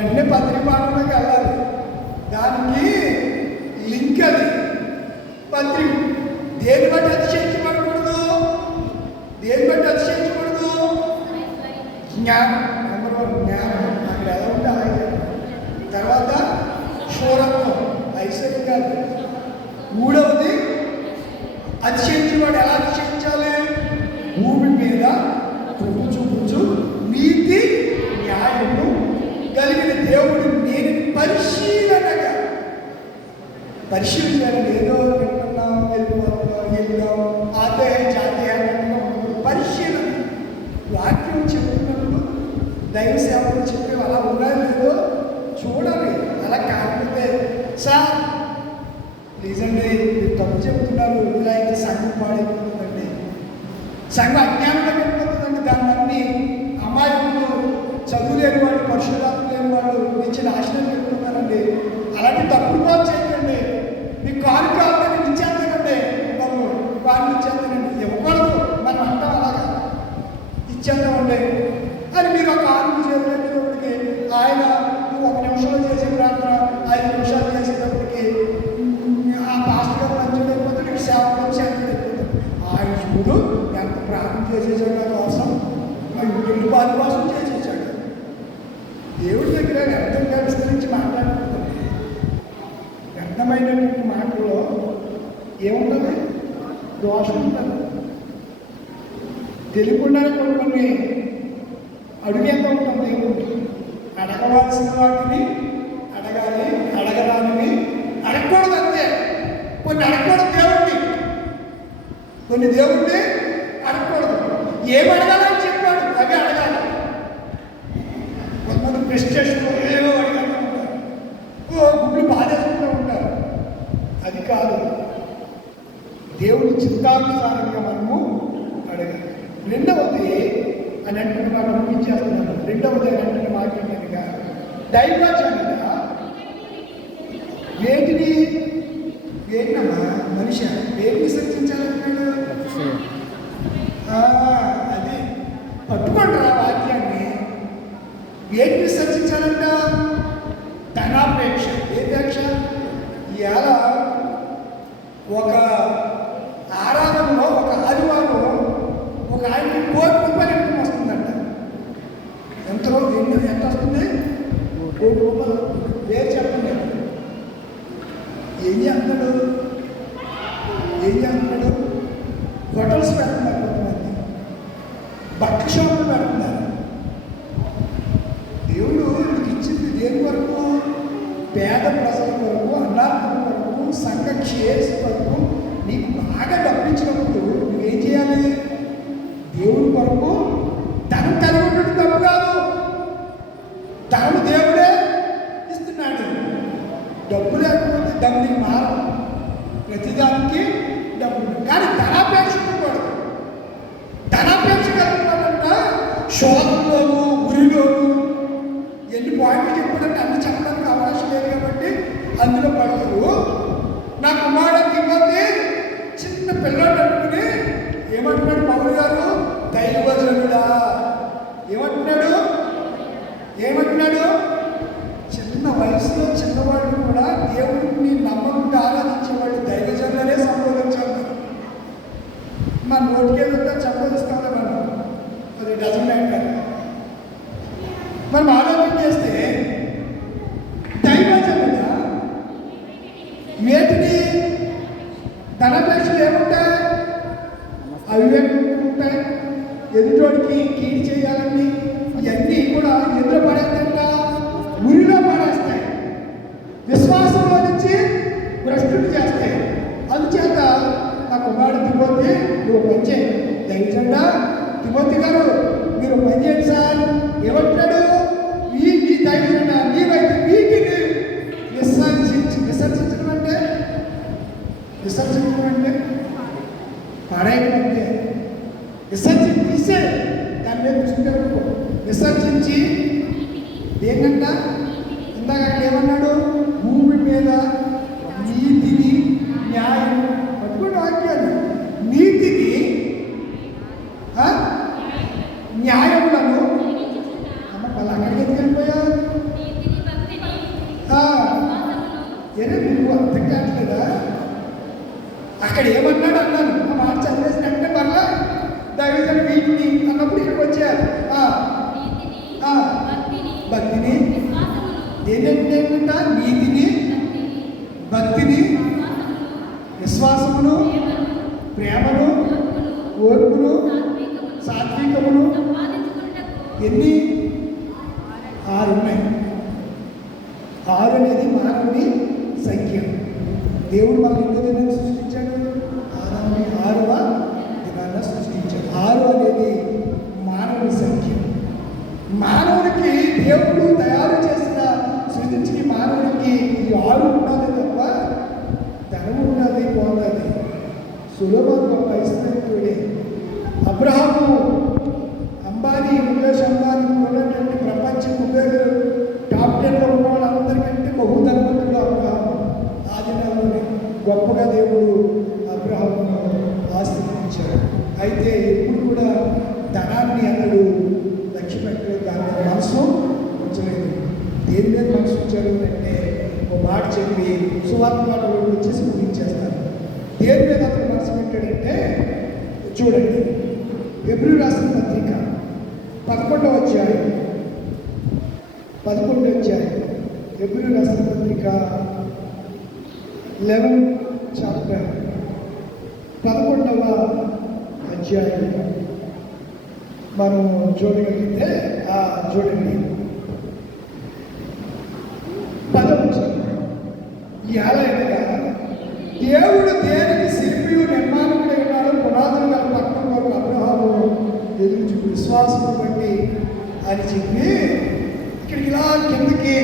వెంటనే పత్రిపాఠంలోకి వెళ్ళాలి. దానికి లింక్ అది పత్రిక. దేని బట్టి అతిశయించబడకూడదు, దేని బట్టి అతిశయించకూడదు? జ్ఞానం. నెంబర్ 1 జ్ఞానం. అక్కడ ఎలా ఉంటే అలాగే. తర్వాత శూరత్వం, ఐశ్వర్యం కాదు. 3వది అతిశయించేవాడు ఎలా అతిశయించాలి? భూమి మీద చూపుచు నీతి న్యాయము కలిగిన దేవుడు నేను పరిశీలనగా పరిశీలించాలని. ఏదో వింటున్నాం, వెళ్ళిపోతున్నాం, వెళ్ళాం, ఆదాయ జాతీయ పరిశీలన. వాక్యం చెప్తున్నప్పుడు దైవ సేవలు చెప్పి అలా ఉన్నాయో లేదో చూడాలి. అలా కాకపోతే సార్ ప్లీజ్ అండి మీరు తప్పు చెప్తున్నారు, ఇలా అయితే సంఘం పాడైపోతుందండి, సంఘం అజ్ఞానంలో వెళ్ళిపోతుందండి, దాన్ని అన్ని అమాయకులు, చదువు లేని వాళ్ళు, పరిశుభ్రత లేని వాళ్ళు నిచ్చిన ఆశనం పెట్టుకున్నారండి. అలాంటి తప్పుడు బాగు చేయకండి. మీకు కారు కావాలని ఇచ్చేస్తానండి, బాబు కారు ఇచ్చేస్తానండి, ఇవ్వకూడదు. మనం అంటాం అలాగా, ఇచ్చేద్దామండి అని మీరు ఒక కారు చేసేటప్పటికి ఆయన 1 నిమిషంలో చేసే ప్రార్థన 5 నిమిషాలు చేసేటప్పటికి ఆ పాస్టర్ గారు మంచిగా అయిపోతాడు, సేవకులు సేవకులు అయిపోతాడు. ఆయన చూడు ఎంత ప్రార్థన చేసేసాడు నా కోసం, ఇల్లు పాలు కోసం చేసేసాడు. దేవుడి దగ్గర వ్యర్థంగా విస్తరించి మాట్లాడుతుంది. వ్యర్థమైనటువంటి మాటల్లో ఏముంటుంది? దోషం ఉంటుంది. తెలియకుండానే కొన్ని అడుగేత ఉంటాం. దేవుడు అడగవలసిన వాటిని అడగాలి, అడగరానివి అడగకూడదు. అంతే. కొన్ని అడగకూడదు దేవుడిని, కొన్ని దేవుడిని అడగకూడదు. ఏమి అడగాలని చెప్పాడు అవి అడగాలి. కొంతమంది ప్రెస్టేషన్లో ఏవో అడగాలి ఉంటారు, గుడ్లు బాధేసుకుంటూ ఉంటారు. అది కాదు. దేవుడి చిత్తానుసారంగా మనము అడగాలి. 2వది అని అంటున్నాను, ముగించేస్తున్నాను. 2వది అని అంటున్న మాట్లాడినట్టుగా దైవజనుగా వేటినమ్మా మనిషి వేటిని సృష్టించాలంటున్నాడు? అది పట్టుకుంటారా వాక్యాన్ని? వేటిని సృష్టించాలంట? ధనాపేక్ష. ఏ పేక్ష? ఇవాళ ఒక ఆరాధనలో ఒక ఆదివారం ఒక ఆయనకి ₹1,00,000 ఇన్కమ్ వస్తుందంట. ఎంతలో ఎంత వస్తుంది? ₹1,00,000. పేరు చెప్పండి. ఏం చేస్తున్నాడు? హోటల్స్ పెడుతున్నారు, కొంతమంది బట్టల షాపులు పెడుతున్నారు. దేవుడు ఇచ్చింది దేని వరకు? పేద ప్రజల కొరకు, అన్నార్థుల కొరకు, సంఘ క్షేత్ర కొరకు. నీకు బాగా డబ్బించినప్పుడు నువ్వేం చేయాలి? దేవుడి కొరకు ధనం కలిగి ఉండడం తప్పు కాదు. ధనం దేవుడే ఇస్తున్నాడు. డబ్బు లేకపోతే డబ్బుకి మారం. ప్రతిదానికి డబ్బు. కానీ ధనాపేక్ష ఉండకూడదు. ధనాపేక్ష కలుగుతాడంట శోధంలోను, ఉరిలోను. ఎన్ని పాయింట్లు చెప్పాడంటే అన్ని చెప్పడానికి అవకాశం లేదు కాబట్టి అందులో పడతారు. నా కుమారుడికి ఇబ్బంది. చిన్న పిల్లడు అనుకుని ఏమంటున్నాడు పౌలు గారు? దైవజనుడా. ఏమంటున్నాడు? చిన్న వయసులో చిన్నవాళ్ళు కూడా దేవుడిని నమ్మకుండా ఆరాధించేవాళ్ళు దైవజనులనే సంబోధించాలి. మన నోటికెళ్ళుంటే సంబోధిస్తాం మనం. అది డజన్ మ్యాటర్. మనం ఆలోచన చేస్తే దైవజనుడా వేటిని? ధనాపేక్షలు ఏముంటాయి? అవివేకం ఉంటాయి. ఎదుటోడికి కీడు చేయాలని ఇవన్నీ కూడా ఎదురు పడేదంట, ఉరిలో పడేస్తాయి. విశ్వాసంలో నుంచి భ్రష్టుడు చేస్తాయి. అందుచేత ఆ కుమారుడు తిమోతి నువ్వు పనిచేయి. దయచండా తిమోతి గారు మీరు పనిచేయండి సార్. ఏమంటాడు? ఈ దైవజండా నీవైతే వీటిని విసర్జించడం అంటే పడేయమంటే విసర్జించి తీసే దాని మీద దృష్టి విసర్జించి ఏంటంట? ఇందాక అక్కడ ఏమన్నాడు? భూమి మీద నీతిని న్యాయం పట్టుకుని వాక్యాలు. నీతిని న్యాయములను అమ్మ వాళ్ళు అక్కడికి వెళ్ళిపోయా కావట్లేదా? అక్కడ ఏమన్నాడు అన్నాను, ఆ మాట చదివేసిన వెంటనే మరలా దైవజన వీటిని అన్నప్పుడు ఇక్కడికి వచ్చారు. భక్తిని ఏంటంటే నీతిని, భక్తిని, విశ్వాసమును, ప్రేమను, ఓర్పును, సాత్వికమును, ఎన్ని 6 ఉన్నాయి. 6 అనేది మానవుని సంఖ్య. దేవుడు మనల్ని ఎన్నో దినాన్ని సృష్టించాడు? 6వ దినాన్న సృష్టించాడు. 6 అనేది మానవుని సంఖ్య. మానవునికి దేవుడు తయారు చేసిన సృష్టించిన మానవునికి ఈ 6 ఉన్నది తప్ప ధనం ఉన్నది పోన్నది. సులభంగా పరిస్థితుడే అబ్రహాము, అంబానీ, ముఖేష్ అంబానీ ఉన్నటువంటి ప్రపంచ కుబేరులు టాప్ 10లో ఉన్న వాళ్ళందరికంటే బహుధనవంతుడు అబ్రహాము. ఆ దినాల్లోనే గొప్పగా దేవుడు అబ్రహామును ఆశీర్వదించాడు. అయితే ఎప్పుడు కూడా ధనాన్ని అతడు లక్ష్య పెట్టలేదు, దాని మనసు ఉంచలేదు. దేని మీద మనసు ఉంచాడు అంటే ఒక మాట చెప్పి సువార్త మాటలు వచ్చేసి ముగించేస్తాను. దేని మీద అతను మనసు పెట్టాడంటే చూడండి, హెబ్రీ రాసిన పత్రిక 11వ అధ్యాయం, 11వ అధ్యాయం, హెబ్రీ రాసిన పత్రిక 11th చాప్టర్ 11వ అధ్యాయం మనం చూడగలిగితే చూడండి 10వ ఏలైనగా దేవుడు దేనికి శిల్పియు నిర్మాణకుడై ఉన్నాడు, పునాదులు గల పట్టణం వరకు అబ్రహాము ఎదురు విశ్వాసం బట్టి అని చెప్పి ఇక్కడికి ఇలా కిందకి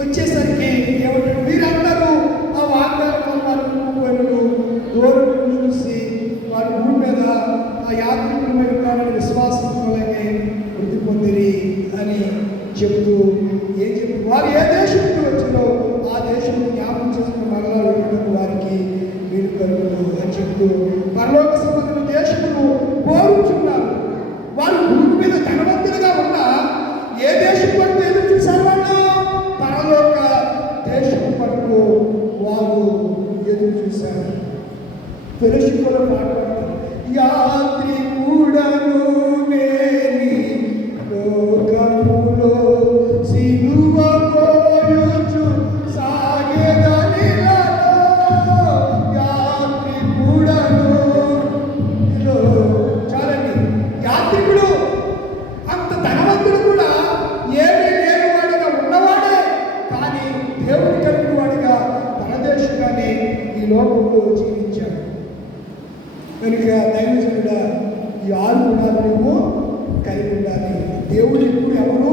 వచ్చేసరికి ఏమంటారు, మీరందరూ ఆ వాగ్దానాలు దూరం చూసి వారి భూమి మీద ఆ యాత్రికుల మీద ఉన్నారని విశ్వాసం వల్లనే వృద్ధి పొందిరి అని చెబుతూ ఏం చెప్పి వారు ఏ దేశంలో వచ్చినో ఆ దేశం జ్ఞాపకం చేసుకున్న మరలా వారికి వీలు కలుగును అని చెప్తూ పరలోక సంబంధించిన దేశమును కోరుచున్నారు. వారు భూమి మీద ధనవంతులుగా ఉన్న ఏ దేశం వరకు ఎదురు చూశారు? వాళ్ళు పరలోక దేశం వరకు వారు ఎదురు చూశారు. ఫెలోషిప్లో మాట్లాడుతారు, యాత్రి కూడాను మేని లోకములో సిలువ పోయుచు సాగెదనిలలో, యాత్రి కూడాను. చాలండి, యాత్రికుడు అంత ధనవంతుడు కూడా ఏమీ లేనివాడిగా ఉన్నవాడే, కానీ దేవుడు కలిగిన వాడిగా పరదేశంగానే ఈ లోకంలో జీవించాడు. కనుక దైవజనుడా ఈ 6 గుణాలు నువ్వు కలిగి ఉండాలి. దేవుడు ఎప్పుడు ఎవరు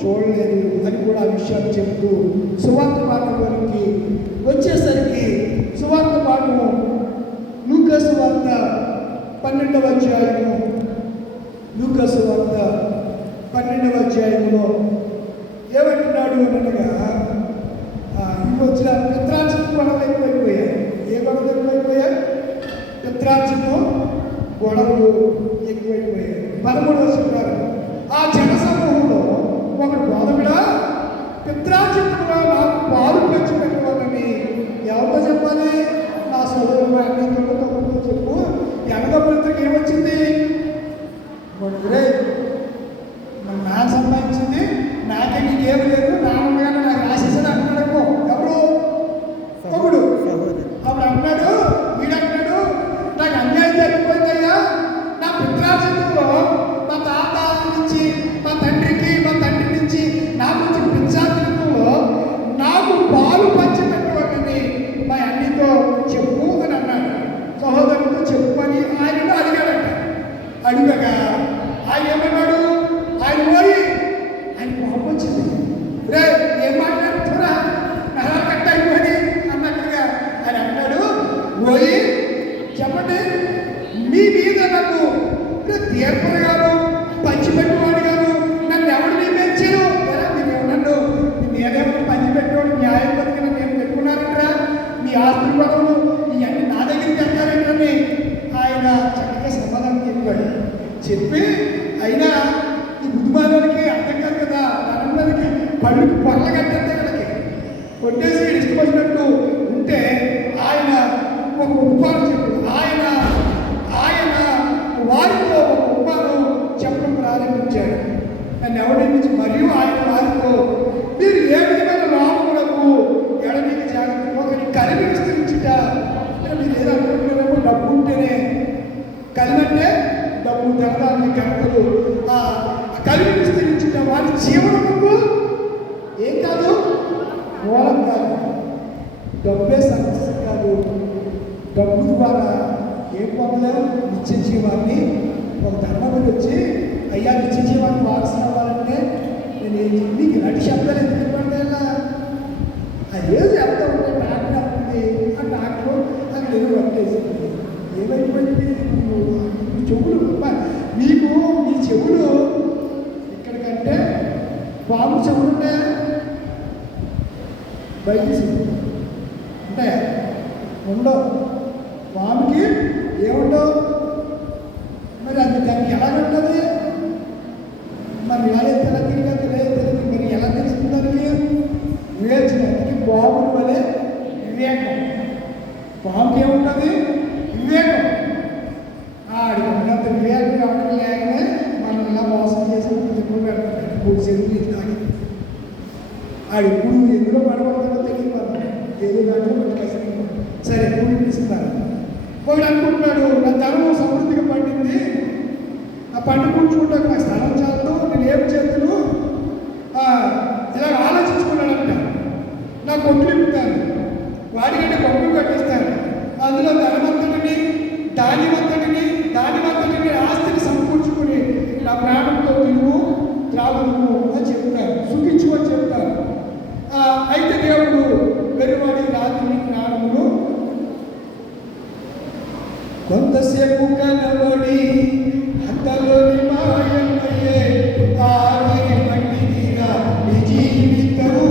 చూడలేదు అని కూడా ఆ విషయాలు చెప్తూ సువార్త పాఠంలోనికి వచ్చేసరికి సువార్త పాఠము లూకాసు వార్త 12వ అధ్యాయము, లూకాసు వార్త 12వ అధ్యాయంలో ఏమంటున్నాడు అనగా ఇవి వచ్చిన పిత్రార్జితం గొడవలు ఎక్కువైపోయాయి. ఏ గొడవలు ఎక్కువైపోయాయి? పిత్రార్జితం గొడవలు ఎక్కువైపోయాయి. 13వ చెప్పారు, ఆ జన సమూహంలో ఒకడు బోధకుడా పిత్రార్జితంలో నాకు పాలు పెంచి పెట్టుకోవాలని ఎవరితో చెప్పాలి? నా సోదరుడు అన్నింటితో తమ్ముడితో చెప్పు. ఎనదప్పులకి ఏమొచ్చింది? రే మన నాన్న సంపాదించింది నాకే, నీకేమి లేదు, నాన్నగానే నాకు రాసేసాడు అంటున్నాడు. ఎవరు? ఒకడు. అప్పుడు అంటున్నాడు, వీడంటున్నాడు, నాకు అన్యాయం జరిగిపోయిందయ్యా, నా పిత్రార్జితంలో మా తాత నుంచి మా తండ్రికి, మా తండ్రి నుంచి నాకు వచ్చి పిత్రార్జితంలో నాకు పాలు పంచి పెట్టవాలని మా అన్నితో చెప్పు అని అన్నాడు. సహోదరుడితో చెప్పు అని ఆయన అడిగాడట. అడిగగా ఆయన ఏమన్నాడు? ఆయన పోయి ఆయన కోపం వచ్చింది. రే ఏం మాట్లాడుతున్నా, నలా కట్ట అయిపోయి అన్నట్టుగా ఆయన అన్నాడు. పోయి చెప్పండి, మీ మీద నన్ను తీర్పగాను పంచిపెట్టువాడు గాను నన్ను ఎవరు నియమించారు? మీరు నన్ను మీ మీద ఎవరు పంచిపెట్టేవాడు న్యాయం బతికి నన్ను ఏం పెట్టుకున్నారంటరా? మీ ఆస్తి గొడవలు ఇవన్నీ నా దగ్గరికి వెళ్తారంటని ఆయన చక్కగా సమాధానం చెప్పాడు. చెప్పి అయినా ఈ బుద్ధిమానానికి అర్థం కాదు కదా, ధనంలోకి పళ్ళుకి పొరలు కట్టేస్తే కనుక కొట్టేసి ఇష్టపడినట్టు ఉంటే నన్ను ఎవరి మరియు ఆయన వారితో మీరు ఏ విధమైన లాభములకు ఎడమీకి జాగ్రత్త ఒకరి కలిమి విస్తరించుట. మీరు ఏదనుకుంటున్నారేమో డబ్బు ఉంటేనే కలిమి అంటే డబ్బు ధనదాన్ని గంటలు ఆ కలిమి విస్తరించుట వారి జీవనముకు ఏం కాదు, మూలం కాదు, డబ్బే సమస్య కాదు. డబ్బు ద్వారా ఏం పొందలేము, నిత్య జీవాన్ని. ఒక ధర్మం వచ్చి అయ్యా నిత్య జీవాన్ని వారసులు అవ్వాలంటే నేను మీకు ఇలాంటి శబ్దాలు ఎందుకు పడతాయిలా అదే చెప్తా ఉంటే డాక్టర్ అవుతుంది. ఆ డాక్టర్ అక్కడ ఏదో పట్టేసింది. ఏమైపోయింది చెవులు మీకు మీ చెవులు ఇక్కడికంటే పాము చెవులు ఉంటాయా, బయట ఉంటాయా? ఉండవు. పాముకి ఏముండవు. మరి అది దానికి ఎలా ఉంటుంది? మరి ఎలా తిరిగి తెలియదు. మరి ఎలా తెలుస్తుంది దానికి? వివేచనకి పాముల వలె వివేకం. పాముకి ఏముంటుంది? వివేకం. ఆడినంత వివేకం కావడం లేకనే మనం ఇలా మోసం చేసి చెప్పు పెడతాం. 3 సెంట్లు తాగి ఆడు ఎప్పుడు ఎందులో పడబడతాడో తెలియదు. ఏదో దాంట్లో కసి సరే ఎప్పుడు ఇస్తున్నారు. ఒకడు అనుకుంటున్నాడు నా ధనం సమృద్ధిగా పండింది, ఆ పంట కూర్చుంటాకు నా స్థలం చాలు, నేను ఏం చేతులు ఇలా ఆలోచించుకున్నాడంట. నా కొట్లు ఇప్పుతాను, వాడికంటే కొట్లు కట్టిస్తాను, అందులో ధనవంతుడిని దానివంతుడిని ఆస్తిని సమకూర్చుకుని నా ప్రాణంతో తిరుగు త్రాగుము అని చెప్తారు, సుఖించుకొని చెప్తారు. అయితే దేవుడు వెరువాడి రాత్రి జ్ఞానములు కొంతసేపు కనబడి అంతలోని మాయమయ్యే ఆవిరి మట్టిదిగా నీ జీవితము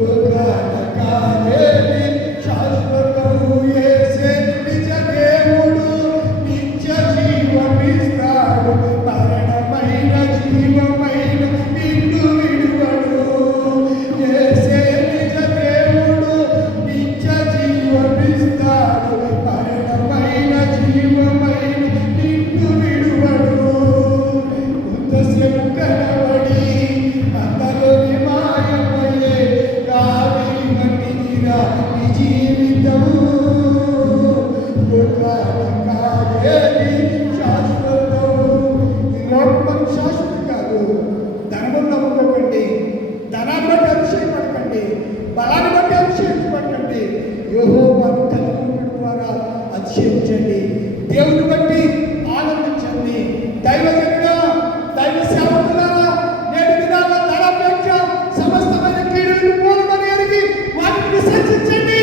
లోకాన కాదేవి శాశ్వతము యేసే నిజ దేవుడు నిత్య జీవమిస్తాడు మరణమైన జీవమైన నిన్ను విడువడు యేసే నిజ దేవుడు నిత్య జీవమిస్తాడు మరణమైన జీవమైన నిన్ను విడువడు. కొంతసేపు కనబడి అంతలోని మాయమయ్యే కావిరి మట్టిదిగా నీ జీవితము కాదేది శాశ్వతము. ఈ లోకం శాశ్వతం కాదు. ధనము నమ్ముకోకండి, ధనాన్ని బట్టి అతిశయపడకండి, బలాన్ని బట్టి అతిశయించబడకండి. యెహోవాను కలుగుట ద్వారా అతిశయించండి, దేవుని బట్టి ఆనందించండి. దైవజనుడా, దైవ సేవకులారా, నేటి దినాల్లో ధనాపేక్ష సమస్తమైన కీడులకు మూలమని ఎరిగి వాటిని విసర్జించండి.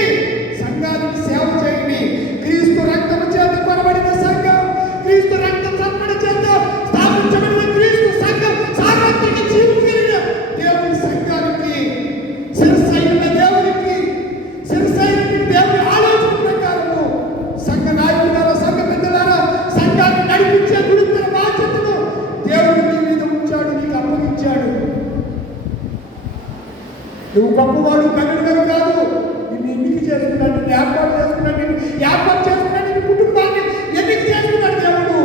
సంఘానికి సేవ చేయండి. క్రీస్తు రక్తము చేత కొనబడిన సంఘం, క్రీస్తు రక్త చప్పడి చేత స్థాపించబడిన క్రీస్తు సంఘం సార్వత్రిక జీవం కలిగిన దేవుని సంఘానికి శిరస్సైన దేవునికి దేవుని ఆలోచన ప్రకారము సంఘ నాయకులారా, సంఘ పెద్దలారా, సంఘాన్ని నడిపించే గురుతర బాధ్యతను దేవుడు నీ మీద ఉంచాడు, నీకు అప్పగించాడు. నువ్వు గొప్పవాడు కనుగొనరు కాదు. నిన్ను ఎన్నిక చేసుకున్నాడు, నిన్ను ఏర్పాటు చేసుకున్నాడు, నీ కుటుంబాన్ని ఎన్నిక చేసుకున్నాడు దేవుడు.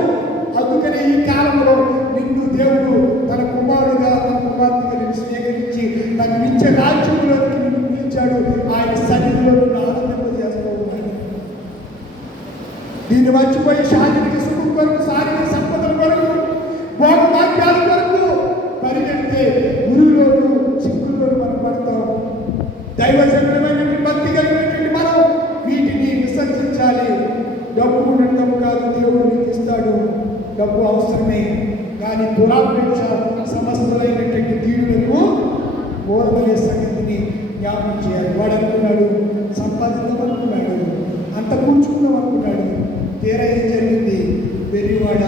అందుకని ఈ కాలంలో నిన్ను దేవుడు తన కుమారుడుగా తన కుమార్తెగా నిన్ను స్వీకరించి తన నిత్య రాజ్యంలోకి నిన్ను పిలిచాడు. ఆయన సన్నిధిలో నిన్ను ఆనందింపజేస్తూ ఉన్నాడు. దీన్ని మర్చిపోయి శారీరక సుఖం కొరకు, శారీరక సంపదల కొరకు, భోగవాక్యాల కొరకు పరిగెడితే గురువులోను చిక్కుల్లోను మనం పడతాం. దైవజనమైనటువంటి భక్తి కలిగినటువంటి మనం వీటిని విసర్జించాలి. డబ్బు ఉండడం కాదు, దేవుడు నీకు ఇస్తాడు. డబ్బు అవసరమే, కానీ దురాపేక్ష సమస్తమైనటువంటి కీడులకు ఓర్వలే సంగతిని జ్ఞాపకం చేయాలి. వాడు అనుకున్నాడు సంపాదిద్దాం అనుకున్నాడు, అంత కూర్చుకుందాం అనుకున్నాడు. తీరా ఏం జరిగింది? వెర్రివాడ